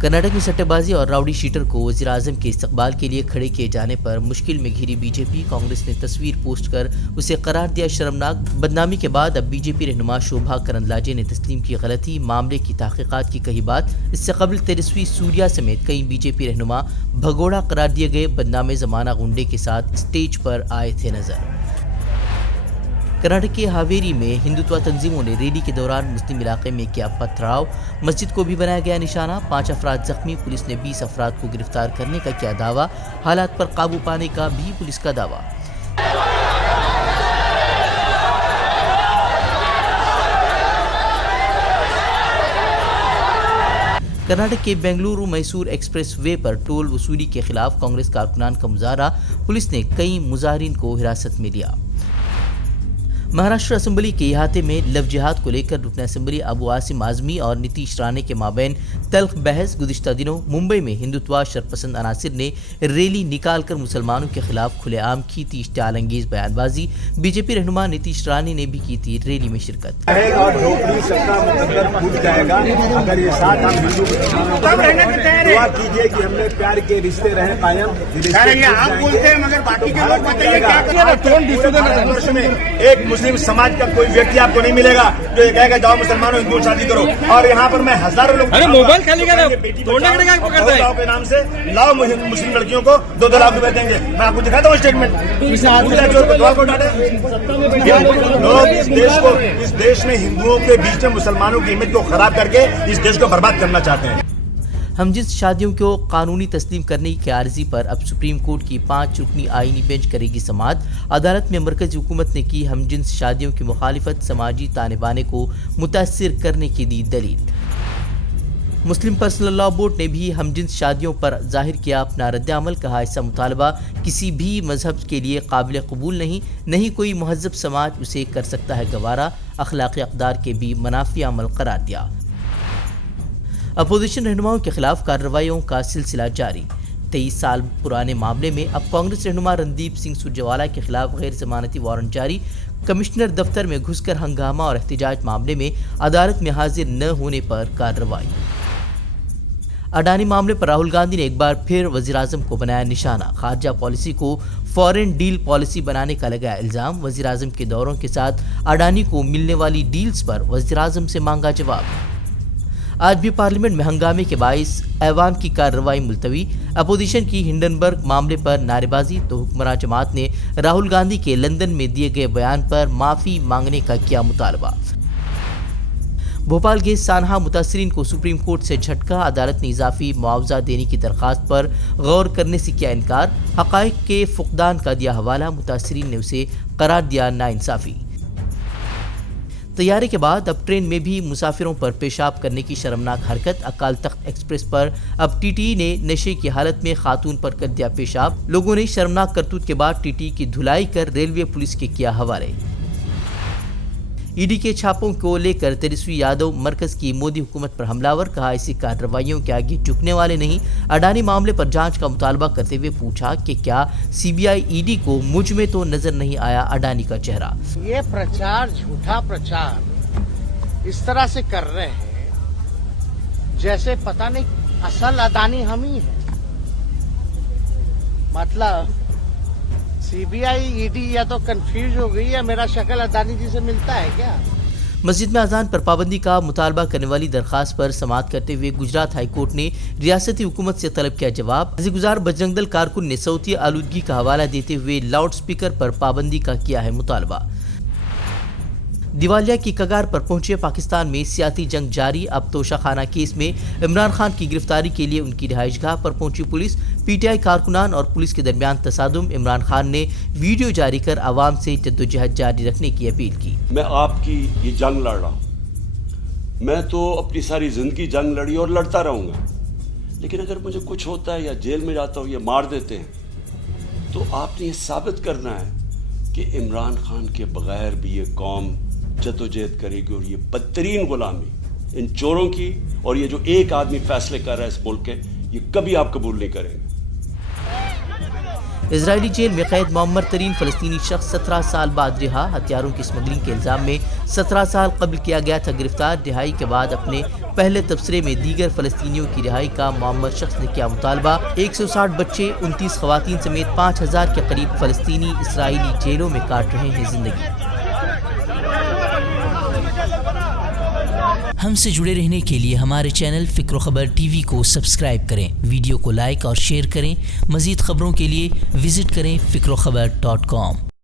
کرناٹک میں سٹے بازی اور راؤڈی شیٹر کو وزیر اعظم کے استقبال کے لیے کھڑے کیے جانے پر مشکل میں گھری بی جے پی کانگریس نے تصویر پوسٹ کر اسے قرار دیا شرمناک۔ بدنامی کے بعد اب بی جے پی رہنما شوبھا کرندلاجے نے تسلیم کی غلطی، معاملے کی تحقیقات کی کہی بات۔ اس سے قبل تیجسوی سوریا سمیت کئی بی جے پی رہنما بھگوڑا قرار دیے گئے بدنام زمانہ گنڈے کے ساتھ اسٹیج پر آئے تھے نظر۔ کرناٹک کے ہاویری میں ہندوتوا تنظیموں نے ریلی کے دوران مسلم علاقے میں کیا پتھراؤ، مسجد کو بھی بنایا گیا نشانہ، 5 افراد زخمی، پولیس نے 20 افراد کو گرفتار کرنے کا کیا دعویٰ، حالات پر قابو پانے کا بھی پولیس کا دعویٰ۔ کرناٹک کے بنگلورو میسور ایکسپریس وے پر ٹول وصولی کے خلاف کانگریس کارکنان کا مظاہرہ، پولیس نے کئی مظاہرین کو حراست میں لیا۔ مہاراشٹر اسمبلی کے احاطے میں لو جہاد کو لے کر رکن اسمبلی ابو عاصم اعظمی اور نتیش رانے کے مابین تلخ بحث۔ گزشتہ دنوں ممبئی میں ہندوتوا شرپسند عناصر نے ریلی نکال کر مسلمانوں کے خلاف کھلے عام کی تھی اشتعال انگیز بیان بازی۔ بی جے پی رہنما نتیش رانے نے بھی کی تھی ریلی میں شرکت۔ دعا کیجیے کہ ہم نے پیار کے رشتے رہیں قائم۔ آپ بولتے ہیں مگر باقی کے لوگ بتائیے کیا ایک مسلم سماج کا کوئی ویکتی آپ کو نہیں ملے گا جو یہ کہے گا جاؤ مسلمانوں ہندو شادی کرو، اور یہاں پر میں ہزاروں لوگ کے نام سے لاؤ مسلم لڑکیوں کو 2 لاکھ روپے دیں گے۔ میں آپ کو دکھاتا ہوں اسٹیٹمنٹ۔ لوگ اس دیش میں ہندوؤں کے بیچ میں مسلمانوں کی امیج کو خراب کر کے اس دیش کو برباد کرنا چاہتے ہیں۔ ہم جنس شادیوں کو قانونی تسلیم کرنے کی عرضی پر اب سپریم کورٹ کی 5 رکنی آئینی بینچ کرے گی سماعت۔ عدالت میں مرکزی حکومت نے کی ہم جنس شادیوں کی مخالفت، سماجی تانے بانے کو متاثر کرنے کی دی دلیل۔ مسلم پرسنل لاء بورڈ نے بھی ہم جنس شادیوں پر ظاہر کیا اپنا رد عمل، کہا ایسا مطالبہ کسی بھی مذہب کے لیے قابل قبول نہیں کوئی مہذب سماج اسے کر سکتا ہے گوارا، اخلاقی اقدار کے بھی منافی عمل قرار دیا۔ اپوزیشن رہنماؤں کے خلاف کارروائیوں کا سلسلہ جاری۔ 23 سال پرانے معاملے میں اب کانگریس رہنما رندیپ سنگھ سرجیوالا کے خلاف غیر ضمانتی وارنٹ جاری۔ کمشنر دفتر میں گھس کر ہنگامہ اور احتجاج معاملے میں عدالت میں حاضر نہ ہونے پر کارروائی۔ اڈانی معاملے پر راہل گاندھی نے ایک بار پھر وزیراعظم کو بنایا نشانہ، خارجہ پالیسی کو فورن ڈیل پالیسی بنانے کا لگایا الزام۔ وزیراعظم کے دوروں کے ساتھ اڈانی کو ملنے والی ڈیلز پر وزیراعظم سے مانگا جواب۔ آج بھی پارلیمنٹ میں ہنگامے کے باعث ایوان کی کارروائی ملتوی۔ اپوزیشن کی ہنڈنبرگ معاملے پر نعرے بازی تو حکمراں جماعت نے راہل گاندھی کے لندن میں دیے گئے بیان پر معافی مانگنے کا کیا مطالبہ۔ بھوپال کے سانحہ متاثرین کو سپریم کورٹ سے جھٹکا، عدالت نے اضافی معاوضہ دینے کی درخواست پر غور کرنے سے کیا انکار، حقائق کے فقدان کا دیا حوالہ، متاثرین نے اسے قرار دیا ناانصافی۔ طیارے کے بعد اب ٹرین میں بھی مسافروں پر پیشاب کرنے کی شرمناک حرکت، اکال تخت ایکسپریس پر اب ٹی ٹی نے نشے کی حالت میں خاتون پر کر دیا پیشاب، لوگوں نے شرمناک کرتوت کے بعد ٹی ٹی کی دھلائی کر ریلوے پولیس کے کیا حوالے۔ ای ڈی کے چھاپوں کو لے کر تیجسوی یادو مرکز کی مودی حکومت پر حملہ ور، کہا ایسی کارروائیوں کے آگے جھکنے والے نہیں۔ اڈانی معاملے پر جانچ کا مطالبہ کرتے ہوئے پوچھا کہ کیا سی بی آئی ای ڈی کو مجھ میں تو نظر نہیں آیا اڈانی کا چہرہ۔ یہ پرچار، جھوٹا پرچار اس طرح سے کر رہے ہیں جیسے پتہ نہیں اصل اڈانی ہم ہی ہیں۔ مطلب سی بی آئی ای ڈی یا تو کنفیوز ہو گئی یا میرا شکل اڈانی جی سے ملتا ہے کیا؟ مسجد میں اذان پر پابندی کا مطالبہ کرنے والی درخواست پر سماعت کرتے ہوئے گجرات ہائی کورٹ نے ریاستی حکومت سے طلب کیا جواب۔ عرضی گزار بجرنگ دل کارکن نے صوتی آلودگی کا حوالہ دیتے ہوئے لاؤڈ سپیکر پر پابندی کا کیا ہے مطالبہ۔ دیوالیہ کی کگار پر پہنچے پاکستان میں سیاسی جنگ جاری، اب توشہ خانہ کیس میں عمران خان کی گرفتاری کے لیے ان کی رہائش گاہ پر پہنچی پولیس، پی ٹی آئی کارکنان اور پولیس کے درمیان تصادم، عمران خان نے ویڈیو جاری کر عوام سے جدوجہد جاری رکھنے کی اپیل کی۔ میں آپ کی یہ جنگ لڑ رہا ہوں، میں تو اپنی ساری زندگی جنگ لڑی اور لڑتا رہوں گا، لیکن اگر مجھے کچھ ہوتا ہے یا جیل میں جاتا ہوں یا مار دیتے ہیں تو آپ نے یہ ثابت کرنا ہے کہ عمران خان کے بغیر بھی یہ قوم جدوجہد کرے گی، اور یہ بدترین غلامی ان چوروں کی اور یہ جو ایک آدمی فیصلے کر رہا ہے اس ملک کے، یہ کبھی آپ قبول نہیں کریں گے۔ اسرائیلی جیل میں قید معمر ترین فلسطینی شخص 17 سال بعد رہا. ہتھیاروں کی اسمگلنگ کے الزام میں 17 سال قبل کیا گیا تھا گرفتار. رہائی کے بعد اپنے پہلے تبصرے میں دیگر فلسطینیوں کی رہائی کا معمر شخص نے کیا مطالبہ. 160 بچے 29 خواتین سمیت 5000 کے قریب فلسطینی اسرائیلی جیلوں میں کاٹ رہے ہیں زندگی. ہم سے جڑے رہنے کے لیے ہمارے چینل فکر و خبر ٹی وی کو سبسکرائب کریں، ویڈیو کو لائک اور شیئر کریں. مزید خبروں کے لیے وزٹ کریں فکروخبر.com.